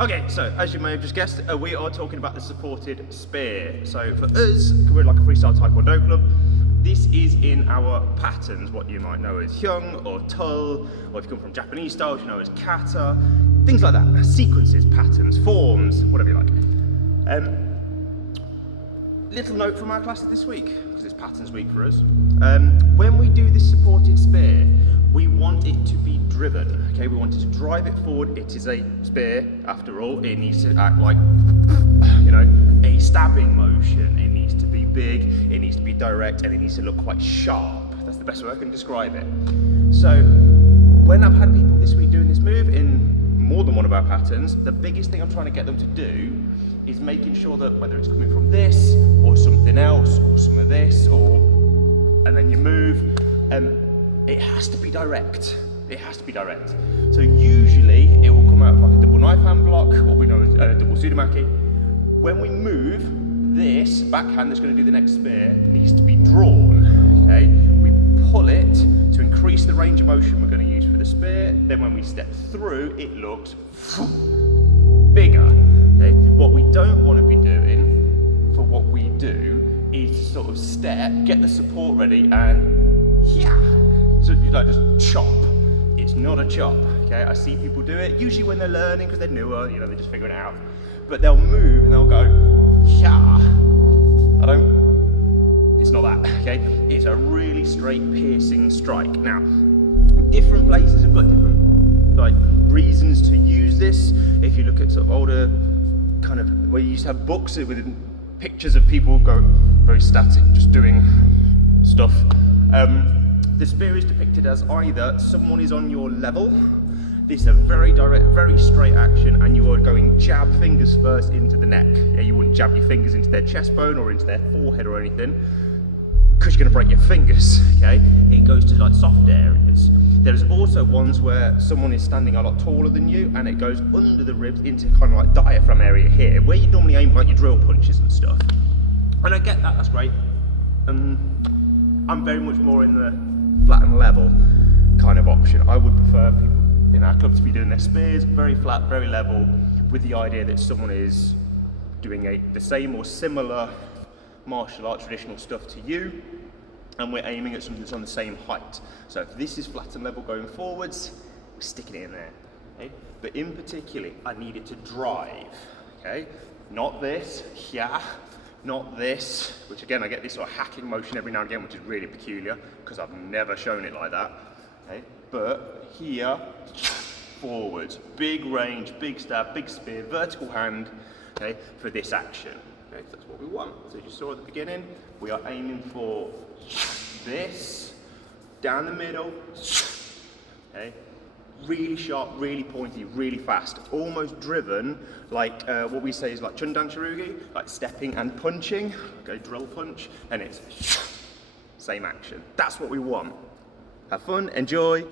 Okay, so as you may have just guessed, we are talking about the supported spear. So for us, we're like a freestyle taekwondo club. This is in our patterns, what you might know as hyung or tul, or if you come from Japanese styles, you know as kata, things like that. Sequences, patterns, forms, whatever you like. Little note from our classes this week, because it's patterns week for us. When we do this supported spear, we want it to be driven, okay? We want it to drive it forward. It is a spear, after all. It needs to act like, you know, a stabbing motion. It needs to be big, it needs to be direct, and it needs to look quite sharp. That's the best way I can describe it. So, when I've had people this week doing this move in more than one of our patterns, the biggest thing I'm trying to get them to do is making sure that whether it's coming from this, or something else, or some of this, and then you move, it has to be direct. It has to be direct. So usually it will come out of like a double knife hand block, what we know as a double sudamaki. When we move, this backhand that's going to do the next spear needs to be drawn. Okay, we pull it to increase the range of motion we're going to use for the spear. Then when we step through, it looks bigger. Okay, what we don't want to be doing for what we do is to sort of step, get the support ready, and so you like just chop. It's not a chop, okay? I see people do it, usually when they're learning, because they're newer, you know, they're just figuring it out. But they'll move and they'll go, it's not that, okay? It's a really straight, piercing strike. Now, different places have got different, like, reasons to use this. If you look at sort of older, kind of, where you used to have books with pictures of people go very static, just doing stuff. The spear is depicted as either someone is on your level, this is a very direct, very straight action, and you are going jab fingers first into the neck. Yeah, you wouldn't jab your fingers into their chest bone or into their forehead or anything, because you're going to break your fingers, okay? It goes to like soft areas. There's also ones where someone is standing a lot taller than you, and it goes under the ribs into kind of like diaphragm area here, where you normally aim for like your drill punches and stuff. And I get that, that's great. I'm very much more in the flat and level kind of option. I would prefer people in our club to be doing their spears very flat, very level, with the idea that someone is doing the same or similar martial art traditional stuff to you, and we're aiming at something that's on the same height. So if this is flat and level going forwards, we're sticking it in there. Okay? But in particular, I need it to drive. Okay? Not this, not this, which again, I get this sort of hacking motion every now and again, which is really peculiar, because I've never shown it like that. Okay? But here, forwards, big range, big stab, big spear, vertical hand, okay, for this action. Okay, so that's what we want. So as you saw at the beginning, we are aiming for this, down the middle, okay, really sharp, really pointy, really fast, almost driven, like what we say is like chundan charugi, like stepping and punching, okay, drill punch, and it's same action. That's what we want. Have fun, enjoy.